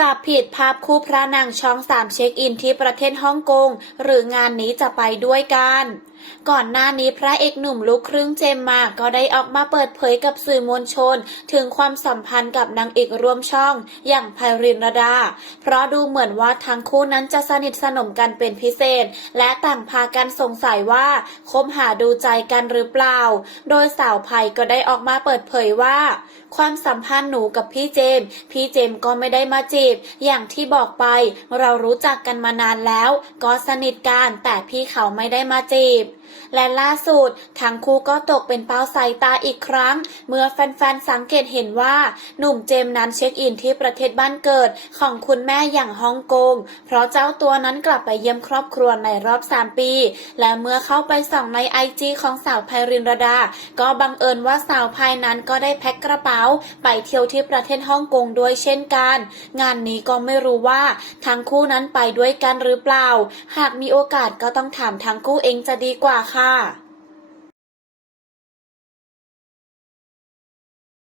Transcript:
จับผิดภาพคู่พระนางช่องสามเช็คอินที่ประเทศฮ่องกง หรืองานนี้จะไปด้วยกันก่อนหน้านี้พระเอกหนุ่มลูกครึ่งเจมมาก็ได้ออกมาเปิดเผยกับสื่อมวลชน ถึงความสัมพันธ์กับนางเอกร่วมช่อง อย่างไพรินรดา เพราะดูเหมือนว่าทั้งคู่นั้นจะสนิทสนมกันเป็นพิเศษ และต่างพากันสงสัยว่าคบหาดูใจกันหรือเปล่า โดยสาวไพก็ได้ออกมาเปิดเผยว่า ความสัมพันธ์หนูกับพี่เจม พี่เจมก็ไม่ได้มาจีบ อย่างที่บอกไป เรารู้จักกันมานานแล้ว ก็สนิทกันแต่พี่เขาไม่ได้มาจีบและล่าสุดทั้งคู่ก็ตกเป็นเป้าสายตาอีกครั้ง เมื่อแฟนๆสังเกตเห็นว่าหนุ่มเจมส์นั้นเช็คอินที่ประเทศบ้านเกิดของคุณแม่อย่างฮ่องกง เพราะเจ้าตัวนั้นกลับไปเยี่ยมครอบครัวในรอบ 3 ปี และเมื่อเข้าไปส่องในไอจีของสาวไพรินรดา ก็บังเอิญว่าสาวภายนั้นก็ได้แพ็คกระเป๋า ไปเที่ยวที่ประเทศฮ่องกงด้วยเช่นกัน งานนี้ก็ไม่รู้ว่าทั้งคู่นั้นไปด้วยกันหรือเปล่า หากมีโอกาสก็ต้องถามทั้งคู่เองจะดีกว่าค่ะ